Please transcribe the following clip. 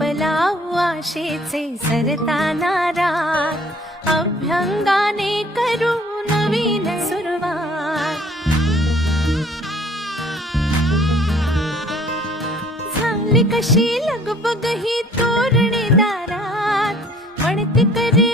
लावू आशेचे सरताना रात, अभ्यंगाने करू नवीन सुरुवात. झाली कशी लगबग ही तोरणी दारात, म्हणते करे